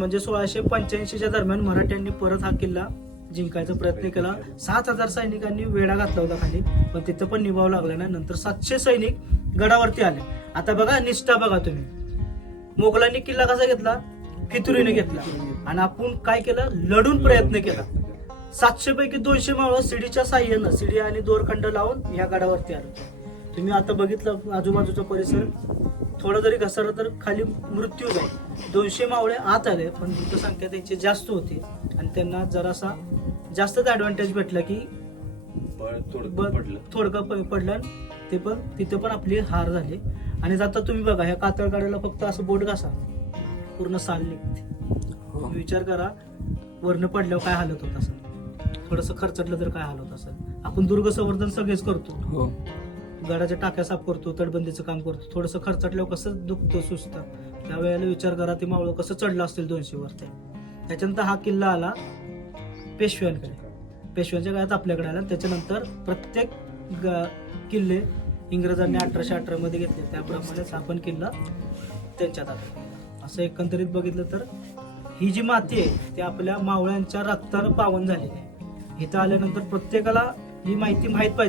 म्हणजे 1685च्या दरम्यान मराठ्यांनी परत हा किल्ला जिंकायचा प्रयत्न केला. 7000 सैनिकांनी वेढा घातला होता खाली, पण तिथं पण निभाव लागला नाही. नंतर 700 सैनिक गडावरती आले. आता बघा निष्ठा बघा तुम्ही, मोगलांनी किल्ला कसा घेतला, फितुरीने घेतला, आणि आपण काय केलं, लढून प्रयत्न केला. 700 पैकी 200 मावळं सीडीच्या साह्यानं, सीडी आणि दोरखंड लावून ह्या गडावरती आले. तुम्ही आता बघितलं आजूबाजूचा परिसर, थोडं जरी घसरलं तर खाली मृत्यू जाईल. 200 मावळे आत आले, पण संख्या त्यांची जास्त होती आणि त्यांना जरासा जास्तच ऍडव्हान्टेज भेटला की थोडकं पडलं. ते पण तिथे पण आपली हार झाली. आणि जाता तुम्ही बघा, ह्या कातळकड्याला फक्त असं बोट घासा, पूर्ण साल निघते. विचार करा वरनं पडल्यावर काय हालत होत असेल, थोडंसं खर्चटलं तर काय हालत असेल. आपण दुर्ग संवर्धन सगळेच करतो, गडाच्या टाक्या साफ करतो, तटबंदीचं काम करतो. थोडंसं खर्चटल्यावर कसं दुखतं, सुचतं. त्यावेळेला विचार करा ते मावळं कसं चढलं असतील 200 वरती. त्याच्यानंतर हा किल्ला आला पेशव्यांकडे, पेशव्यांच्या काळात आपल्याकडे आला. त्याच्यानंतर प्रत्येक किल्ले इंग्रजांनी 1818 मध्ये घेतले, त्याप्रमाणेच आपण किल्ला त्यांच्यात आला. असं एकंदरीत बघितलं तर ही जी माती आहे ती आपल्या मावळ्यांच्या रक्तानं पावन झालेली आहे. इथं आल्यानंतर प्रत्येकाला ही माहिती माहीत पाहिजे.